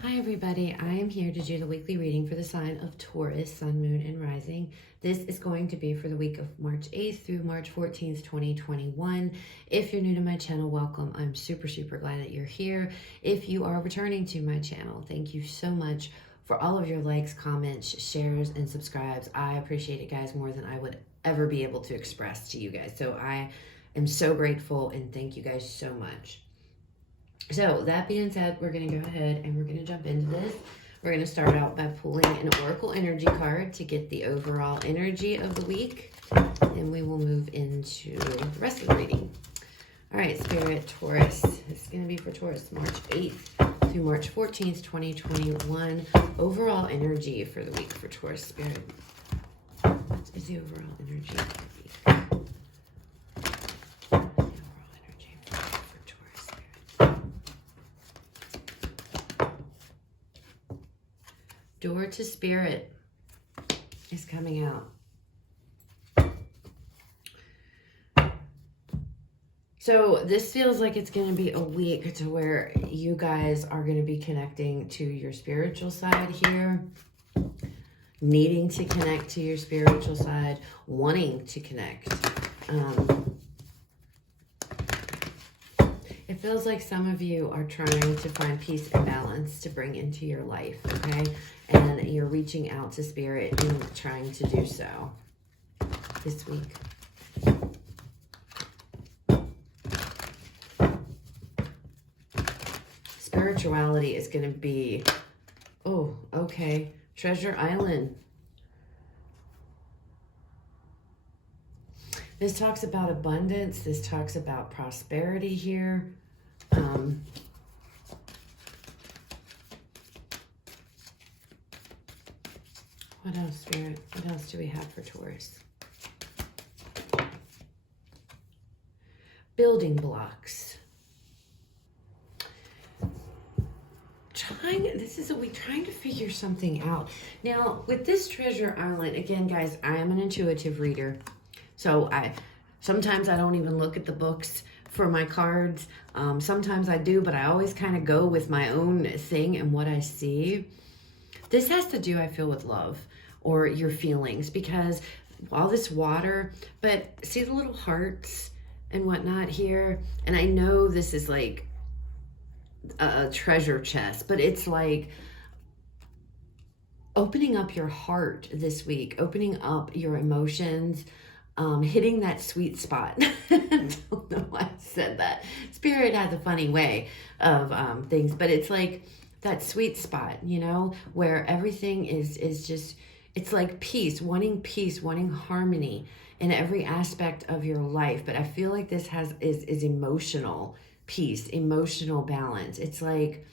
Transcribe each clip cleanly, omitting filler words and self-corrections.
Hi everybody, I am here to do the weekly reading for the sign of Taurus, Sun, Moon, and Rising. This is going to be for the week of March 8th through March 14th, 2021. If you're new to my channel, welcome. I'm super glad that you're here. If you are returning to my channel, thank you so much for all of your likes, comments, shares, and subscribes. I appreciate it, guys, more than I would ever be able to express to you guys. So I am so grateful and thank you guys so much. So that being said, we're going to go ahead and we're going to jump into this. We're going to start out by pulling an Oracle energy card to get the overall energy of the week. And we will move into the rest of the reading. All right, Spirit, Taurus. It's going to be for Taurus, March 8th through March 14th, 2021. Overall energy for the week for Taurus, Spirit. What is the overall energy for the week? Door to Spirit is coming out. So this feels like it's going to be a week to where you guys are going to be connecting to your spiritual side here, needing to connect to your spiritual side, wanting to connect. It feels like some of you are trying to find peace and balance to bring into your life, okay? And you're reaching out to Spirit and trying to do so this week. Spirituality is going to be, oh, okay, Treasure Island. This talks about abundance. This talks about prosperity here. What else, Spirit? What else do we have for Taurus? Building blocks. This is a week trying to figure something out. Now, with this Treasure Island, again, guys, I am an intuitive reader. So sometimes I don't even look at the books for my cards. Sometimes I do, but I always kind of go with my own thing and what I see. This has to do, I feel, with love or your feelings, because all this water, but see the little hearts and whatnot here. And I know this is like a treasure chest, but it's like opening up your heart this week, opening up your emotions, hitting that sweet spot. I don't know why I said that. Spirit has a funny way of things, but it's like that sweet spot, you know, where everything is just, it's like peace, wanting harmony in every aspect of your life. But I feel like this is emotional peace, emotional balance. It's like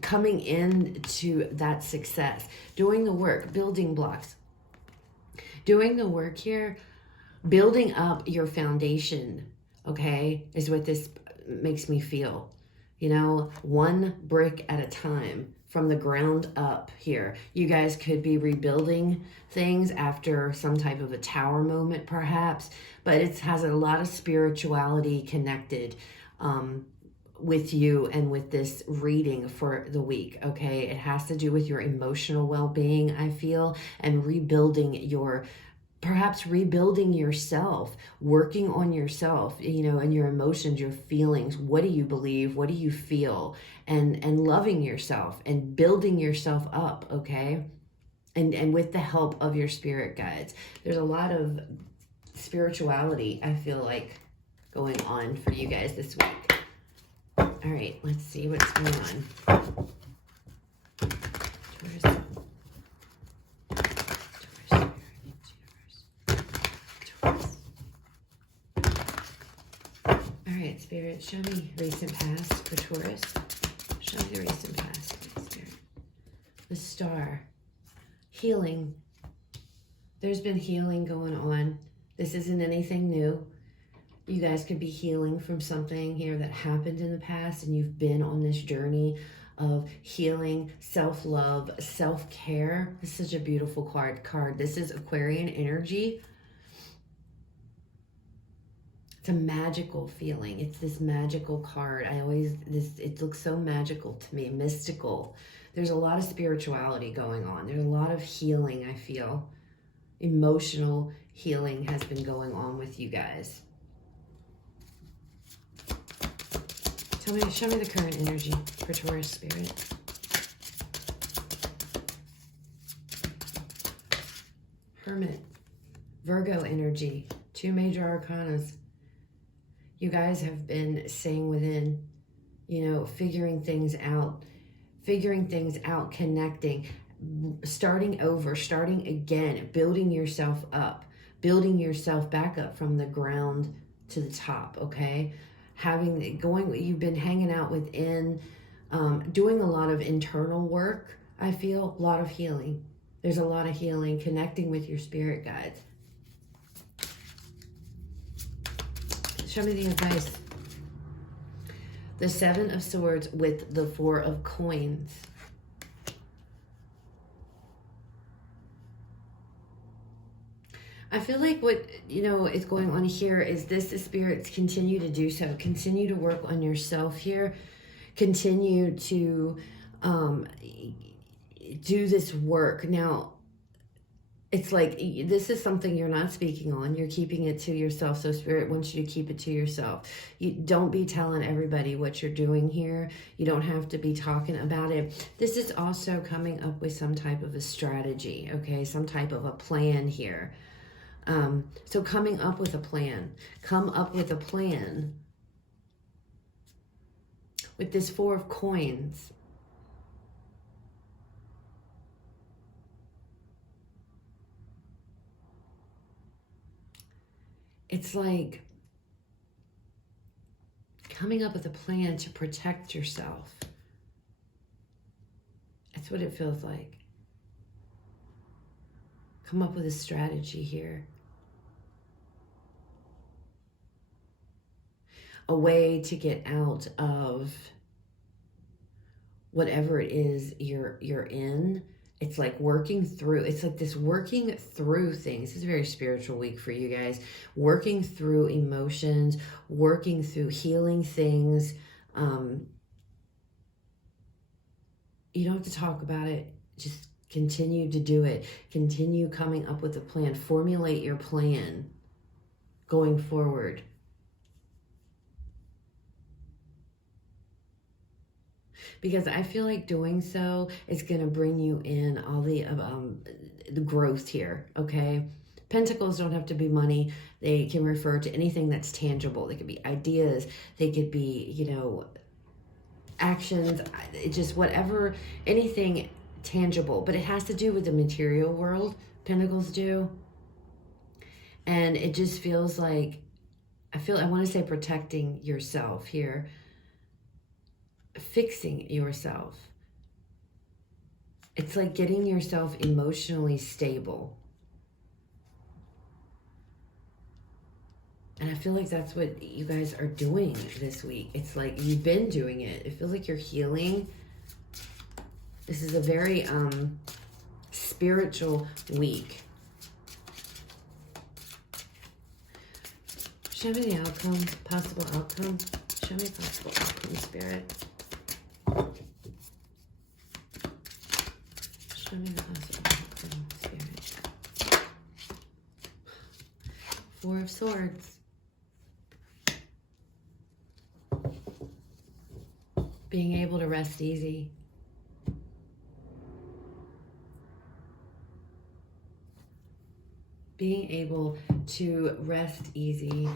coming into that success, doing the work, building blocks. Doing the work here, building up your foundation, okay, is what this makes me feel. You know, one brick at a time from the ground up here. You guys could be rebuilding things after some type of a tower moment, perhaps, but it has a lot of spirituality connected with you and with this reading for the week, okay? It has to do with your emotional well-being, I feel, and perhaps rebuilding yourself, working on yourself, you know, and your emotions, your feelings. What do you believe? What do you feel? And loving yourself and building yourself up, okay? And with the help of your spirit guides. There's a lot of spirituality, I feel like, going on for you guys this week. All right, let's see what's going on. All right, Spirit, show me recent past for Taurus. Show me the recent past, Spirit. The Star. Healing. There's been healing going on. This isn't anything new. You guys could be healing from something here that happened in the past, and you've been on this journey of healing, self-love, self-care. This is such a beautiful card. This is Aquarian energy. It's a magical feeling. It's this magical card. It looks so magical to me, mystical. There's a lot of spirituality going on. There's a lot of healing, I feel. Emotional healing has been going on with you guys. Show me the current energy for Taurus spirit. Hermit, Virgo energy, 2 major arcanas. You guys have been staying within, you know, figuring things out, connecting, starting over, starting again, building yourself up, building yourself back up from the ground to the top, okay? You've been hanging out within, doing a lot of internal work, I feel, a lot of healing. There's a lot of healing, connecting with your spirit guides. Show me the advice. The 7 of Swords with the 4 of Coins. I feel like what, you know, is going on here is the spirits continue to do so. Continue to work on yourself here. Continue to do this work. Now, it's like this is something you're not speaking on. You're keeping it to yourself. So Spirit wants you to keep it to yourself. You don't be telling everybody what you're doing here. You don't have to be talking about it. This is also coming up with some type of a strategy, okay? Some type of a plan here. So coming up with a plan. Come up with a plan. With this 4 of Coins. It's like coming up with a plan to protect yourself. That's what it feels like. Come up with a strategy here. A way to get out of whatever it is you're in. It's like working through, it's like this working through things. This is a very spiritual week for you guys. Working through emotions, working through healing things. You don't have to talk about it. Just continue to do it. Continue coming up with a plan. Formulate your plan going forward. Because I feel like doing so is going to bring you in all the growth here, okay? Pentacles don't have to be money. They can refer to anything that's tangible. They could be ideas. They could be, you know, actions. Just whatever, anything tangible. But it has to do with the material world. Pentacles do. And it just feels like, I want to say protecting yourself here. Fixing yourself. It's like getting yourself emotionally stable. And I feel like that's what you guys are doing this week. It's like you've been doing it. It feels like you're healing. This is a very spiritual week. Show me the outcome, possible outcome. Show me possible outcome, Spirit. Show me the possible outcome, Spirit. 4 of Swords. Being able to rest easy. Being able to rest easy.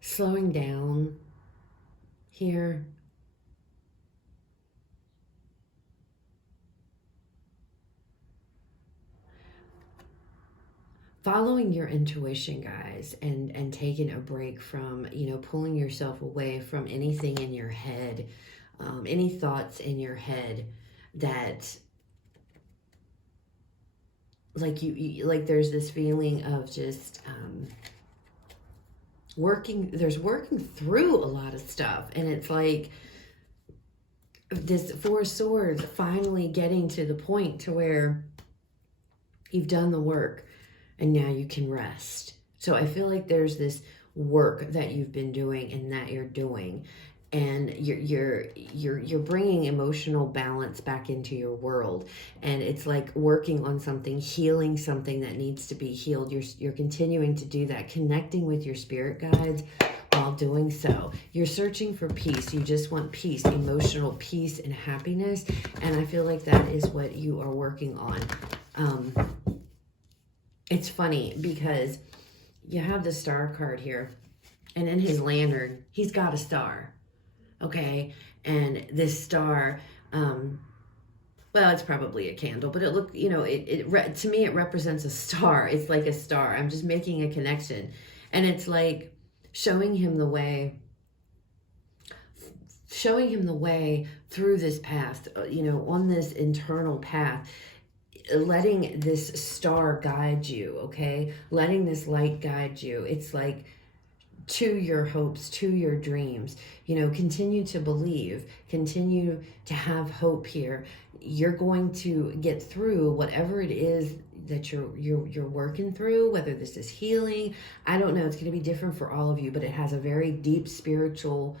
Slowing down here. Following your intuition, guys, and taking a break from, you know, pulling yourself away from anything in your head, any thoughts in your head that, like like there's this feeling of just there's working through a lot of stuff. And it's like this Four of Swords finally getting to the point to where you've done the work and now you can rest. So I feel like there's this work that you've been doing and that you're doing, and you're bringing emotional balance back into your world, and it's like working on something, healing something that needs to be healed. You're continuing to do that, connecting with your spirit guides while doing so. You're searching for peace. You just want peace, emotional peace and happiness, and I feel like that is what you are working on. It's funny because you have the Star card here, and in his lantern, he's got a star, okay? And this star, well, it's probably a candle, but to me, it represents a star. It's like a star. I'm just making a connection. And it's like showing him the way through this path, on this internal path, letting this star guide you, okay? Letting this light guide you. It's like to your hopes, to your dreams. Continue to believe, continue to have hope here. You're going to get through whatever it is that you're working through, whether this is healing. I don't know. It's going to be different for all of you, but it has a very deep spiritual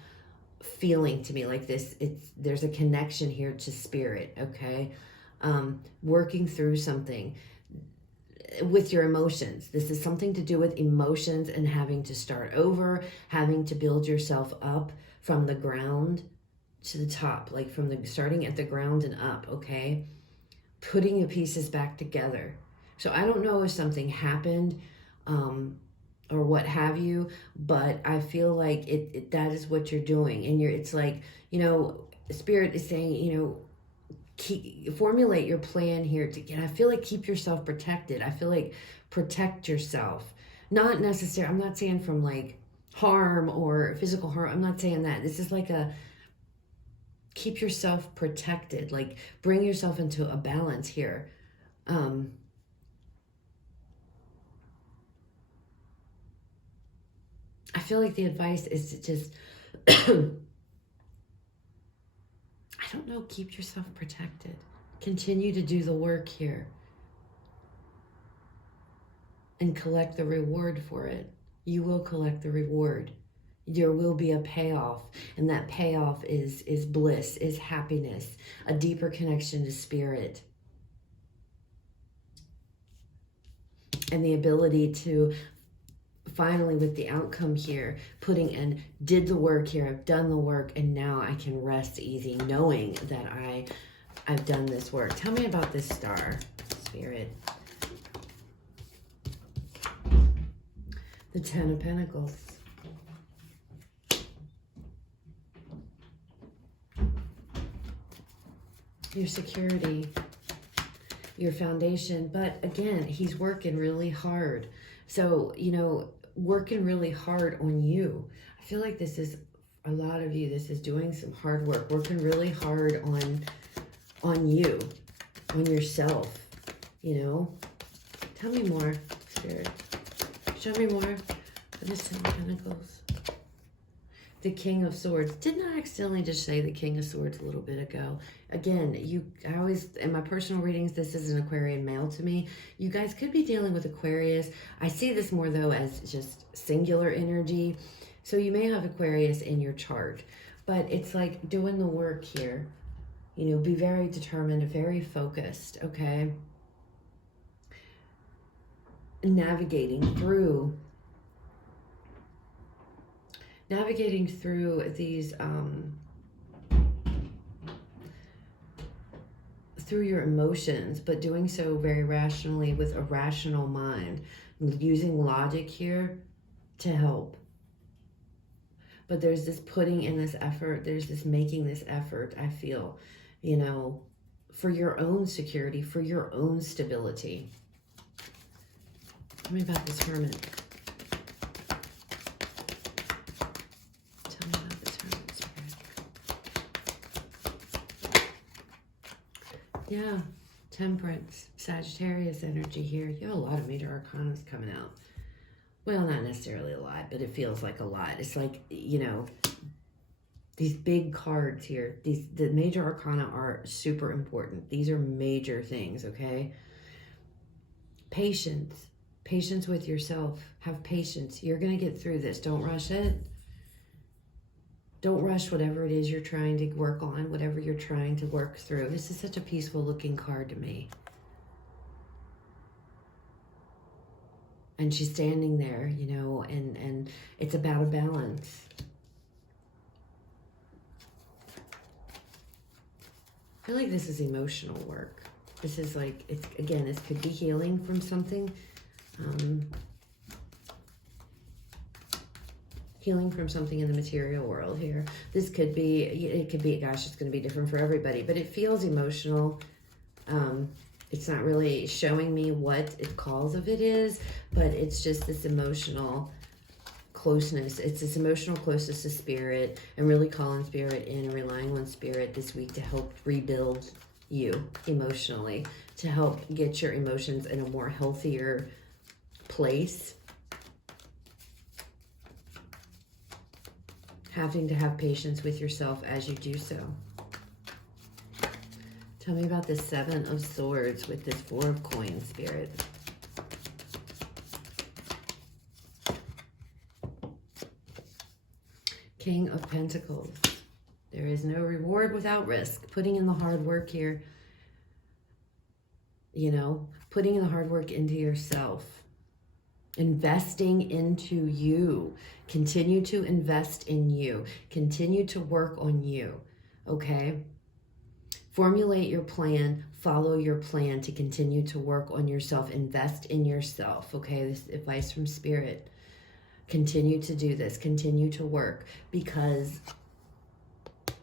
feeling to me, like this. There's a connection here to spirit, okay? Working through something with your emotions. This is something to do with emotions and having to start over, having to build yourself up from the ground to the top, like starting at the ground and up, okay? Putting the pieces back together. So I don't know if something happened or what have you, but I feel like that is what you're doing. And it's like, Spirit is saying, formulate your plan here I feel like keep yourself protected. I feel like protect yourself. Not necessarily, I'm not saying from like harm or physical harm. I'm not saying that. This is like keep yourself protected, like bring yourself into a balance here. I feel like the advice is to just, I don't know, keep yourself protected. Continue to do the work here. And collect the reward for it. You will collect the reward. There will be a payoff. And that payoff is bliss, is happiness, a deeper connection to spirit. And the ability to finally, with the outcome here, putting in, did the work here, I've done the work, and now I can rest easy knowing that I've done this work. Tell me about this star, Spirit. The Ten of Pentacles. Your security, your foundation. But again, he's working really hard. So, working really hard on you. I feel like this is, a lot of you, this is doing some hard work, working really hard on you, on yourself, Tell me more, Spirit. Show me more of this Ten of Pentacles. The King of Swords. Didn't I accidentally just say the King of Swords a little bit ago? Again, I always, in my personal readings, this is an Aquarian male to me. You guys could be dealing with Aquarius. I see this more, though, as just singular energy. So you may have Aquarius in your chart. But it's like doing the work here. Be very determined, very focused, okay? Navigating through these through your emotions, but doing so very rationally with a rational mind, using logic here to help. But there's this putting in this effort, there's this making this effort, I feel, for your own security, for your own stability. Tell me about this Hermit. Tell me about this Hermit, Spirit. Yeah, Temperance, Sagittarius energy here. You have a lot of major arcanas coming out. well, not necessarily a lot, but it feels like a lot. It's like, you know, these big cards here, the major arcana are super important. These are major things, okay? Patience. Patience with yourself. Have patience. You're going to get through this. Don't rush it. Don't rush whatever it is you're trying to work on, whatever you're trying to work through. This is such a peaceful looking card to me. And she's standing there, you know, and it's about a balance. I feel like this is emotional work. This is like, it's, again, this could be healing from something. Healing from something in the material world here. This could be, it could be, gosh, it's going to be different for everybody, but it feels emotional. It's not really showing me what it calls of it is, but it's just this emotional closeness. It's this emotional closeness to spirit, and really calling spirit in and relying on spirit this week to help rebuild you emotionally, to help get your emotions in a more healthier place. Having to have patience with yourself as you do so. Tell me about the Seven of Swords with this Four of Coins, Spirit. King of Pentacles. There is no reward without risk. Putting in the hard work here. You know, putting in the hard work into yourself. Investing into you. Continue to invest in you. Continue to work on you. Okay? Formulate your plan. Follow your plan to continue to work on yourself. Invest in yourself. Okay? This is advice from Spirit. Continue to do this. Continue to work, because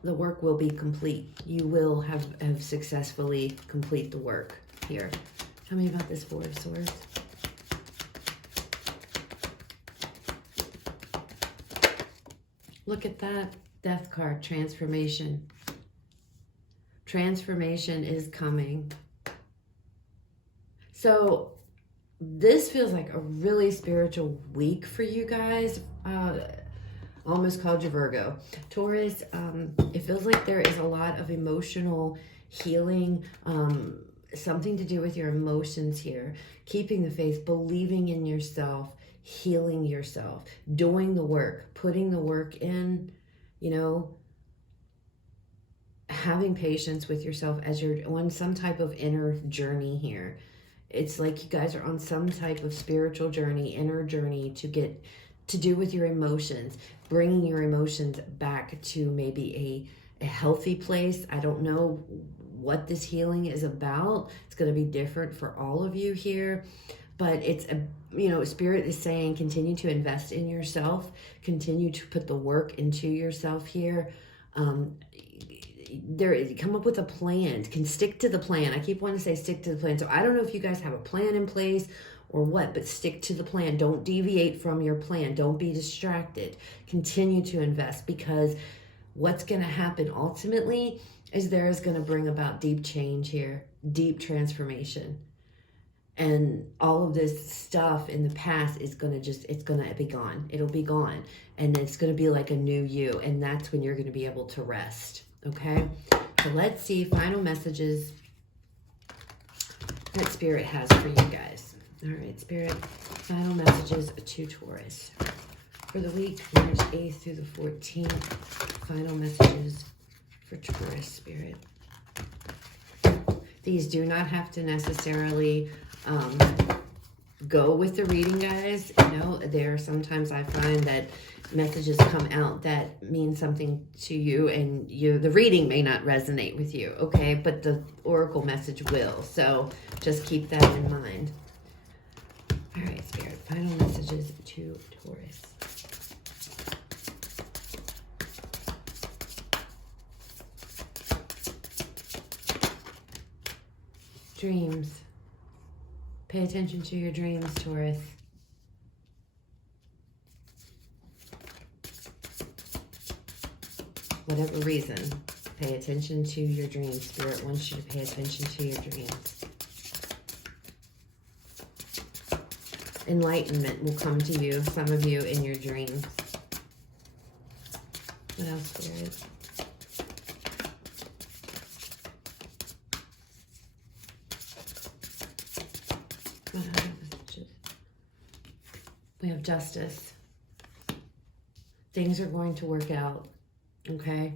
the work will be complete. You will have successfully complete the work here. Tell me about this Four of Swords. Look at that Death card. Transformation. Transformation is coming. So this feels like a really spiritual week for you guys. Almost called you Virgo. Taurus, it feels like there is a lot of emotional healing, something to do with your emotions here. Keeping the faith, believing in yourself, healing yourself, doing the work, putting the work in, you know, having patience with yourself as you're on some type of inner journey here. It's like you guys are on some type of spiritual journey, inner journey to get to do with your emotions, bringing your emotions back to maybe a healthy place. I don't know what this healing is about. It's going to be different for all of you here, but it's a, you know, Spirit is saying continue to invest in yourself, continue to put the work into yourself here. Come up with a plan, can stick to the plan. I keep wanting to say stick to the plan. So I don't know if you guys have a plan in place or what, but stick to the plan. Don't deviate from your plan. Don't be distracted. Continue to invest, because what's going to happen ultimately is there is going to bring about deep change here, deep transformation. And all of this stuff in the past is going to just, it's going to be gone. It'll be gone. And it's going to be like a new you. And that's when you're going to be able to rest. Okay? So let's see final messages that Spirit has for you guys. All right, Spirit, final messages to Taurus for the week, March 8th through the 14th. Final messages for Taurus, Spirit. These do not have to necessarily go with the reading, guys. You know, there sometimes I find that messages come out that mean something to you, and the reading may not resonate with you, okay? But the oracle message will. So just keep that in mind. All right, Spirit, final messages to Taurus. Dreams. Pay attention to your dreams, Taurus. Whatever reason, pay attention to your dreams. Spirit wants you to pay attention to your dreams. Enlightenment will come to you, some of you, in your dreams. What else, Spirit? What other messages? We have justice. Things are going to work out, okay?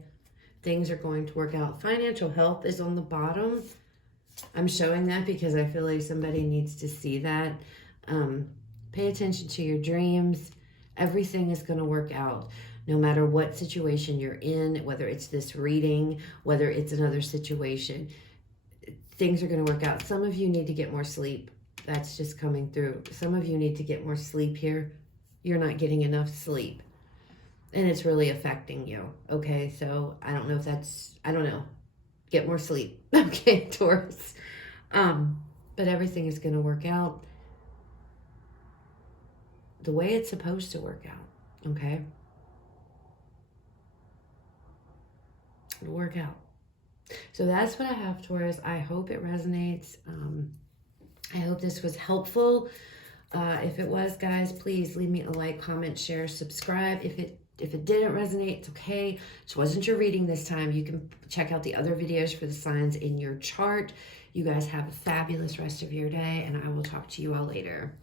Things are going to work out. Financial health is on the bottom. I'm showing that because I feel like somebody needs to see that. Pay attention to your dreams. Everything is going to work out. No matter what situation you're in, whether it's this reading, whether it's another situation, things are going to work out. Some of you need to get more sleep. That's just coming through. Some of you need to get more sleep here. You're not getting enough sleep. And it's really affecting you. Okay, so I don't know if that's, I don't know. Get more sleep. Okay, Taurus. But everything is going to work out the way it's supposed to work out. Okay? It'll work out. So that's what I have, Taurus. I hope it resonates. I hope this was helpful. If it was, guys, please leave me a like, comment, share, subscribe. If it didn't resonate, it's okay. It wasn't your reading this time. You can check out the other videos for the signs in your chart. You guys have a fabulous rest of your day, and I will talk to you all later.